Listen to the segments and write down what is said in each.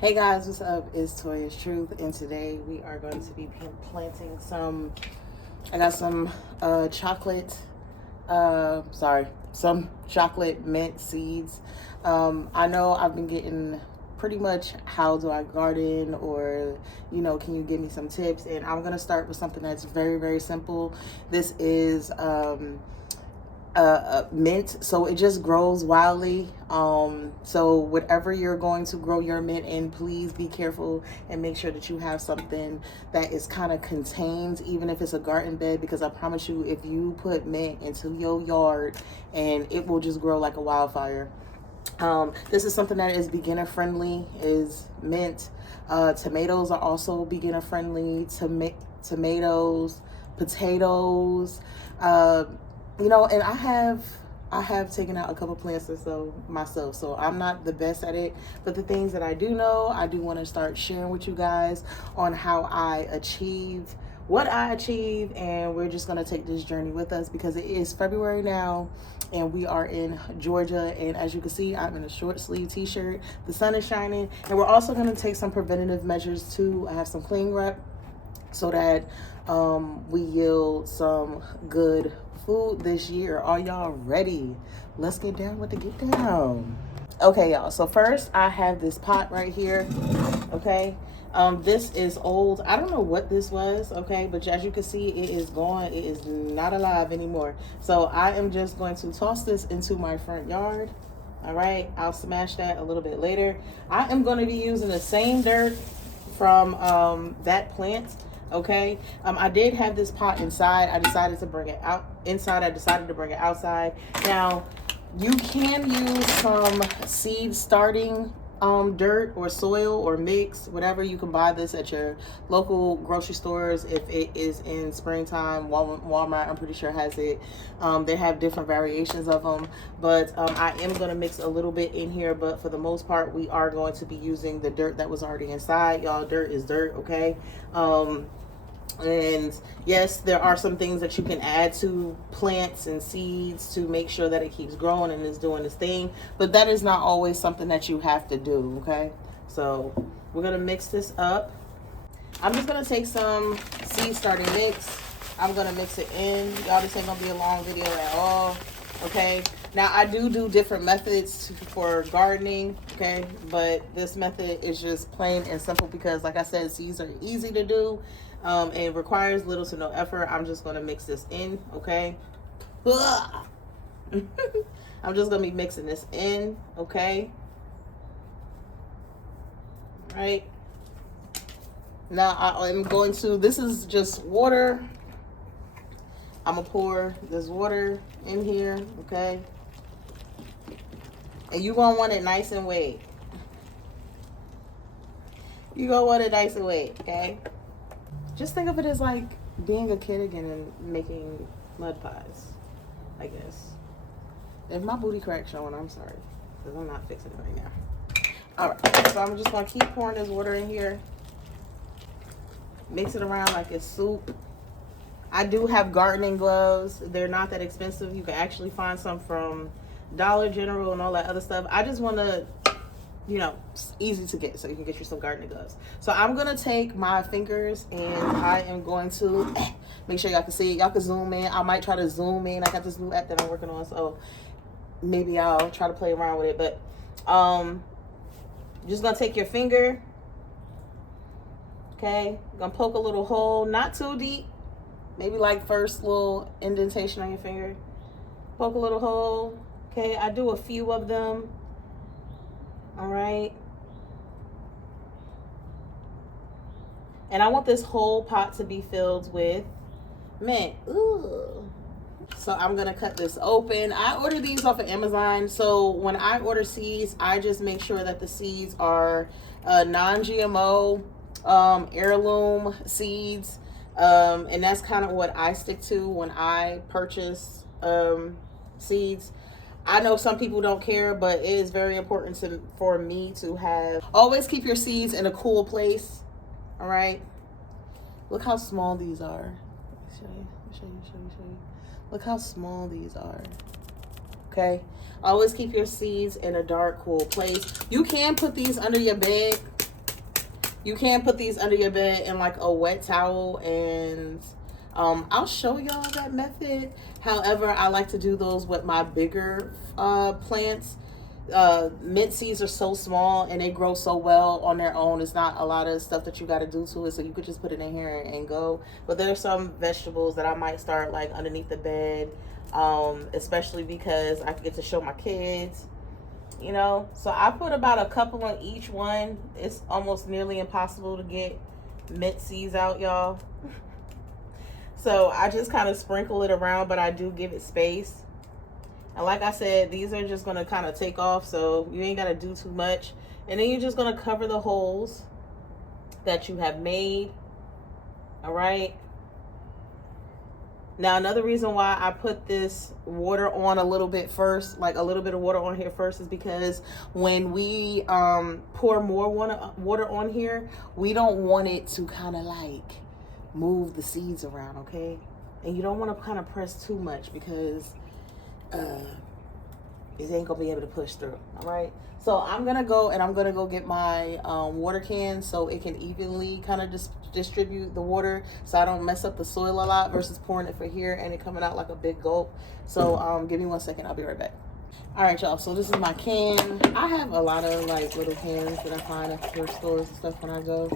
Hey guys, what's up? It's Toya's Truth, and today we are going to be planting some. I got some chocolate. Some chocolate mint seeds. I know I've been getting pretty much how do I garden, or can you give me some tips? And I'm gonna start with something that's very, very simple. This is mint, so it just grows wildly. So whatever you're going to grow your mint in, please be careful and make sure that you have something that is kind of contained, even if it's a garden bed, because I promise you, if you put mint into your yard, and it will just grow like a wildfire. This is something that is beginner friendly, is mint. Tomatoes are also beginner friendly. Tomatoes, potatoes, and I have taken out a couple plants or so myself, so I'm not the best at it, but the things that I do know, I do want to start sharing with you guys on how I achieve what I achieve, and we're just going to take this journey with us because it is February now and we are in Georgia, and as you can see, I'm in a short sleeve t-shirt. The sun is shining, and we're also going to take some preventative measures too. I have some cling wrap so that we yield some good food this year. Are y'all ready? Let's get down with the get down. Okay, y'all, so first I have this pot right here. Okay, this is old. I don't know what this was, okay, but as you can see, it is gone. It is not alive anymore. So I am just going to toss this into my front yard. All right, I'll smash that a little bit later. I am going to be using the same dirt from that plant. Okay, I did have this pot inside. I decided to bring it out inside. I decided to bring it outside. Now, you can use some seed starting dirt or soil or mix, whatever. You can buy this at your local grocery stores if it is in springtime. Walmart, I'm pretty sure, has it. They have different variations of them, but I am going to mix a little bit in here, but for the most part, we are going to be using the dirt that was already inside. Y'all, dirt is dirt, okay? And yes, there are some things that you can add to plants and seeds to make sure that it keeps growing and is doing its thing, but that is not always something that you have to do, okay? So we're gonna mix this up. I'm just gonna take some seed starting mix. I'm gonna mix it in. Y'all, this ain't gonna be a long video at all, okay? Now, I do different methods for gardening, okay? But this method is just plain and simple because, like I said, seeds are easy to do. And requires little to no effort. I'm just going to mix this in, okay? I'm just going to be mixing this in, okay? All right. Now, I'm going to, this is just water. I'm going to pour this water in here, okay? And you're going to want it nice and wet. You're going to want it nice and wet, okay? Just think of it as like being a kid again and making mud pies, I guess. If my booty crack showing, I'm sorry, because I'm not fixing it right now. All right, so I'm just going to keep pouring this water in here. Mix it around like it's soup. I do have gardening gloves. They're not that expensive. You can actually find some from Dollar General and all that other stuff. I just want to, it's easy to get, so you can get you some gardening gloves. So I'm gonna take my fingers and I am going to make sure y'all can see it. Y'all can zoom in. I might try to zoom in. I got this new app that I'm working on, so maybe I'll try to play around with it. But just gonna take your finger, okay? Gonna poke a little hole, not too deep, maybe like first little indentation on your finger. Poke a little hole, okay? I do a few of them. All right. And I want this whole pot to be filled with mint. Ooh. So I'm going to cut this open. I order these off of Amazon. So when I order seeds, I just make sure that the seeds are non-GMO, heirloom seeds. And that's kind of what I stick to when I purchase seeds. I know some people don't care, but it is very important for me to have. Always keep your seeds in a cool place. All right. Look how small these are. Show you. Look how small these are. Okay. Always keep your seeds in a dark, cool place. You can put these under your bed. You can put these under your bed in like a wet towel, and I'll show y'all that method. However, I like to do those with my bigger plants. Mint seeds are so small and they grow so well on their own. It's not a lot of stuff that you got to do to it, so you could just put it in here and go. But there are some vegetables that I might start like underneath the bed, especially because I get to show my kids, you know. So I put about a couple on each one. It's almost nearly impossible to get mint seeds out, y'all. So I just kind of sprinkle it around, but I do give it space. And like I said, these are just going to kind of take off, so you ain't got to do too much. And then you're just going to cover the holes that you have made. All right. Now, another reason why I put this water on a little bit first, like a little bit of water on here first, is because when we pour more water on here, we don't want it to kind of like move the seeds around, okay? And you don't want to kind of press too much because it ain't gonna be able to push through. All right, so I'm gonna go get my water can so it can evenly kind of distribute the water, so I don't mess up the soil a lot versus pouring it for here and it coming out like a big gulp. So give me 1 second, I'll be right back. All right, y'all, so this is my can. I have a lot of like little cans that I find at thrift stores and stuff when I go,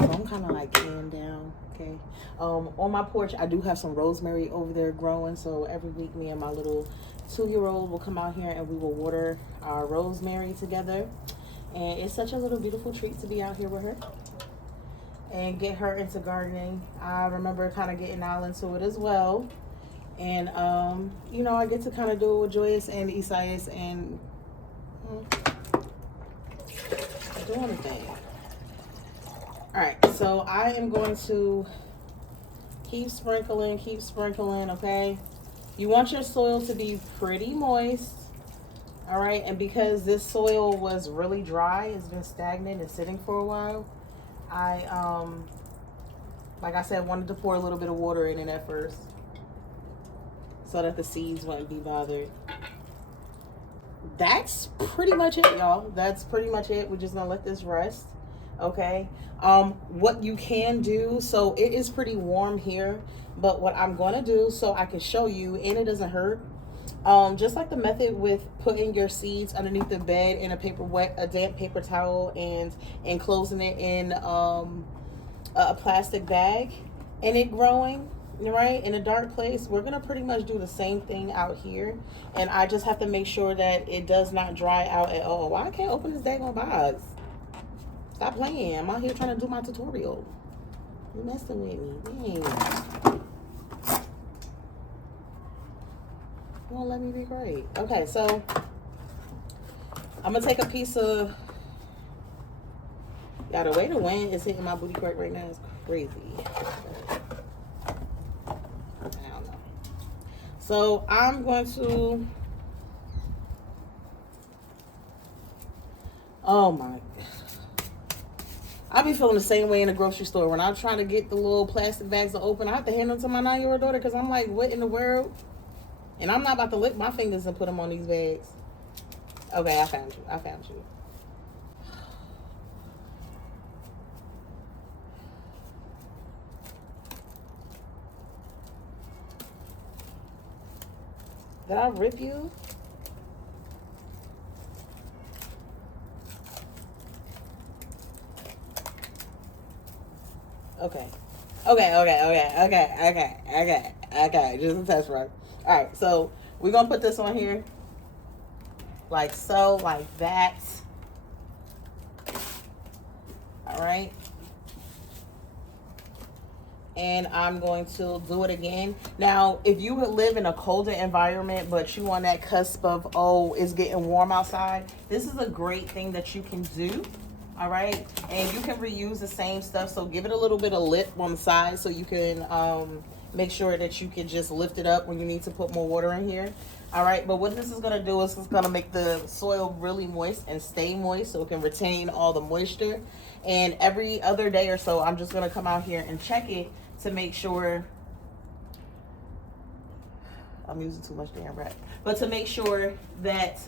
so I'm kind of like canned down. Okay, on my porch I do have some rosemary over there growing, so every week me and my little 2-year-old will come out here and we will water our rosemary together, and it's such a little beautiful treat to be out here with her and get her into gardening. I remember kind of getting Al into it as well, and you know, I get to kind of do it with Joyous and Isaias and doing a thing. All right, so I am going to keep sprinkling, okay? You want your soil to be pretty moist, all right? And because this soil was really dry, it's been stagnant and sitting for a while, I, like I said, wanted to pour a little bit of water in it at first so that the seeds wouldn't be bothered. That's pretty much it, y'all. That's pretty much it. We're just gonna let this rest, okay? What you can do, so it is pretty warm here, but what I'm going to do so I can show you and it doesn't hurt, just like the method with putting your seeds underneath the bed in a damp paper towel and enclosing it in a plastic bag and it growing right in a dark place, we're gonna pretty much do the same thing out here, and I just have to make sure that it does not dry out at all. Why I can't open this daggone box? Stop playing. I'm out here trying to do my tutorial. You're messing with me. Dang. You won't let me be great. Okay, so I'm going to take a piece of... Yeah, the way the wind is hitting my booty crack right now is crazy. I don't know. So I'm going to... Oh, my God. I be feeling the same way in the grocery store. When I'm trying to get the little plastic bags to open, I have to hand them to my 9-year-old daughter because I'm like, what in the world? And I'm not about to lick my fingers and put them on these bags. Okay, I found you. Did I rip you? Okay. Just a test run. All right, so we're gonna put this on here, like so, like that. All right. And I'm going to do it again. Now, if you would live in a colder environment, but you on that cusp of, oh, it's getting warm outside, this is a great thing that you can do. All right, and you can reuse the same stuff, so give it a little bit of lip on the side so you can make sure that you can just lift it up when you need to put more water in here. All right, but what this is going to do is it's going to make the soil really moist and stay moist so it can retain all the moisture. And every other day or so, I'm just going to come out here and check it to make sure I'm using too much damn rag. But to make sure that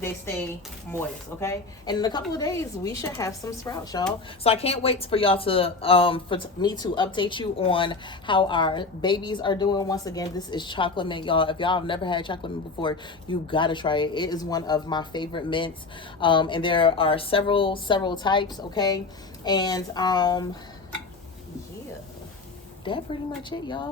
they stay moist, okay? And in a couple of days, we should have some sprouts, y'all. So I can't wait for y'all to, me to update you on how our babies are doing. Once again, this is chocolate mint, y'all. If y'all have never had chocolate mint before, you gotta try it. It is one of my favorite mints. And there are several types, okay? And yeah, that pretty much it, y'all.